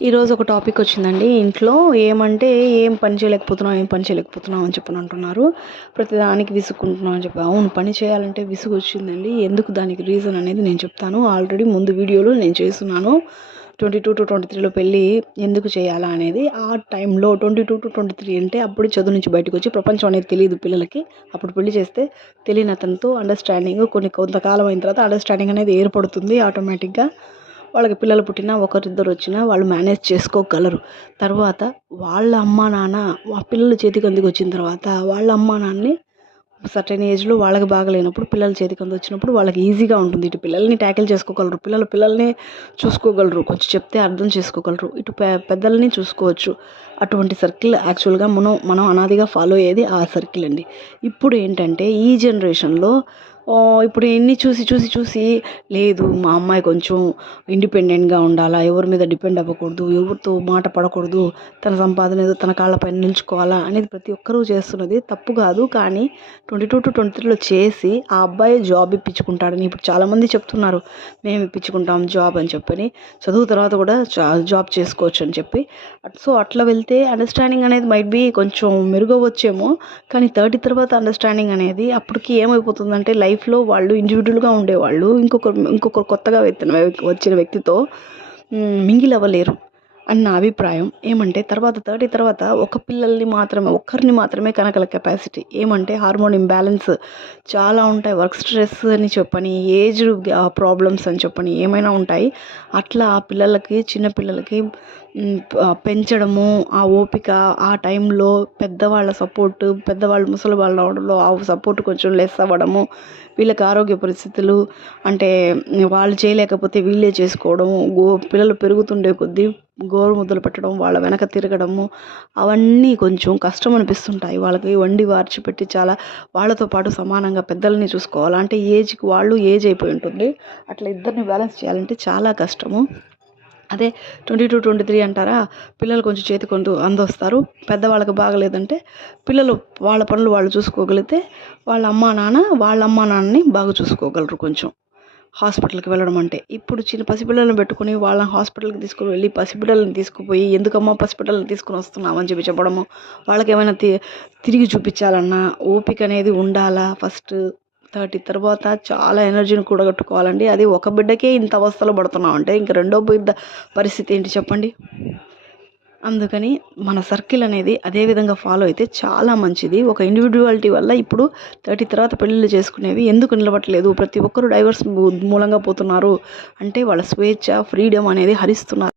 ఈరోజు ఒక టాపిక్ వచ్చిందండి ఇంట్లో. ఏమంటే ఏం పని చేయలేకపోతున్నావు అని చెప్పని అంటున్నారు. ప్రతిదానికి విసుక్కుంటున్నావు అని చెప్పి. అవును, పని చేయాలంటే విసుగు వచ్చిందండి. ఎందుకు, దానికి రీజన్ అనేది నేను చెప్తాను. ఆల్రెడీ ముందు వీడియోలో నేను చేస్తున్నాను. 22-23లో పెళ్ళి ఎందుకు చేయాలా అనేది. ఆ టైంలో 22-23 అంటే అప్పుడు చదువు నుంచి బయటకు వచ్చి ప్రపంచం అనేది తెలియదు పిల్లలకి. అప్పుడు పెళ్లి చేస్తే తెలియని అతనితో అండర్స్టాండింగ్ కొంతకాలం అయిన తర్వాత అండర్స్టాండింగ్ అనేది ఏర్పడుతుంది ఆటోమేటిక్గా. వాళ్ళకి పిల్లలు పుట్టినా ఒకరిద్దరు వచ్చినా వాళ్ళు మేనేజ్ చేసుకోగలరు. తర్వాత వాళ్ళ అమ్మా నాన్న పిల్లలు చేతికి అందుకు వచ్చిన తర్వాత వాళ్ళ అమ్మా నాన్నని సర్టెన్ ఏజ్లో వాళ్ళకి బాగలేనప్పుడు పిల్లల చేతికి అంది వచ్చినప్పుడు వాళ్ళకి ఈజీగా ఉంటుంది. ఇటు పిల్లల్ని ట్యాకిల్ చేసుకోగలరు, పిల్లల్ని చూసుకోగలరు, కొంచెం చెప్తే అర్థం చేసుకోగలరు, ఇటు పెద్దల్ని చూసుకోవచ్చు. అటువంటి సర్కిల్ యాక్చువల్గా మనం అనాదిగా ఫాలో అయ్యేది ఆ సర్కిల్ అండి. ఇప్పుడు ఏంటంటే ఈ జనరేషన్లో ఇప్పుడు ఎన్ని చూసి లేదు, మా అమ్మాయి కొంచెం ఇండిపెండెంట్గా ఉండాలా, ఎవరి మీద డిపెండ్ అవ్వకూడదు, ఎవరితో మాట పడకూడదు, తన సంపాదన ఏదో తన కాళ్ళపైన నిల్చుకోవాలా అనేది ప్రతి ఒక్కరూ చేస్తున్నది తప్పు కాదు. కానీ 22-23లో చేసి ఆ అబ్బాయి జాబ్ ఇప్పించుకుంటాడని ఇప్పుడు చాలామంది చెప్తున్నారు. మేము ఇప్పించుకుంటాం జాబ్ అని చెప్పని, చదువు తర్వాత కూడా జాబ్ చేసుకోవచ్చు అని చెప్పి. సో అట్లా వెళ్తే అండర్స్టాండింగ్ అనేది మైట్ బీ కొంచెం మెరుగవచ్చేమో. కానీ 30 తర్వాత అండర్స్టాండింగ్ అనేది అప్పటికి ఏమైపోతుందంటే లైఫ్లో వాళ్ళు ఇండివిజువల్గా ఉండేవాళ్ళు ఇంకొకరు కొత్తగా వచ్చిన వ్యక్తితో మింగిల్ అవ్వలేరు అని నా అభిప్రాయం. ఏమంటే 30 తర్వాత ఒక్కరిని మాత్రమే కనగల కెపాసిటీ. ఏమంటే హార్మోన్ ఇంబ్యాలెన్స్ చాలా ఉంటాయి, వర్క్ స్ట్రెస్ అని చెప్పని, ఏజ్ ప్రాబ్లమ్స్ అని చెప్పని ఏమైనా ఉంటాయి. అట్లా ఆ పిల్లలకి, చిన్నపిల్లలకి పెంచడము, ఆ ఓపిక, ఆ టైంలో పెద్దవాళ్ళ సపోర్టు, ముసలి వాళ్ళు అవడంలో ఆ సపోర్ట్ కొంచెం లెస్ అవ్వడము, వీళ్ళకి ఆరోగ్య పరిస్థితులు అంటే వాళ్ళు చేయలేకపోతే వీళ్ళే చేసుకోవడము, పిల్లలు పెరుగుతుండే కొద్దీ గోరుముద్దలు పెట్టడం, వాళ్ళ వెనక తిరగడము, అవన్నీ కొంచెం కష్టం అనిపిస్తుంటాయి. వాళ్ళకి వండి వార్చి పెట్టి చాలా వాళ్ళతో పాటు సమానంగా పెద్దల్ని చూసుకోవాలి అంటే ఏజ్కి వాళ్ళు ఏజ్ అయిపోయి ఉంటుంది. అట్లా ఇద్దరిని బ్యాలెన్స్ చేయాలంటే చాలా కష్టము. అదే 22-23 అంటారా, పిల్లలు కొంచెం చేతికి అందొస్తారు. పెద్దవాళ్ళకి బాగలేదంటే పిల్లలు వాళ్ళ పనులు వాళ్ళు చూసుకోగలిగితే వాళ్ళ అమ్మా నాన్నని బాగా చూసుకోగలరు. కొంచెం హాస్పిటల్కి వెళ్ళడం అంటే ఇప్పుడు చిన్న పసిపిల్లలను పెట్టుకుని వాళ్ళని హాస్పిటల్కి తీసుకుని వెళ్ళి పసిపిల్లల్ని తీసుకుపోయి ఎందుకమ్మా పసిపిల్లల్ని తీసుకుని వస్తున్నామని చెప్పి చెప్పడము, వాళ్ళకి ఏమైనా తిరిగి చూపించాలన్నా ఓపిక అనేది ఉండాలా. ఫస్ట్ 30 తర్వాత చాలా ఎనర్జీని కూడగట్టుకోవాలండి. అది ఒక బిడ్డకే ఇంత అవస్థలు పడుతున్నాం అంటే ఇంక రెండో బిడ్డ పరిస్థితి ఏంటి చెప్పండి. అందుకని మన సర్కిల్ అనేది అదే విధంగా ఫాలో అయితే చాలా మంచిది. ఒక ఇండివిజువాలిటీ వల్ల ఇప్పుడు 30 తర్వాత పెళ్ళిళ్ళు చేసుకునేవి ఎందుకు నిలబట్టలేదు, ప్రతి ఒక్కరు డైవర్స్ మూలంగా పోతున్నారు అంటే వాళ్ళ స్వేచ్ఛ, ఫ్రీడమ్ అనేది హరిస్తున్నారు.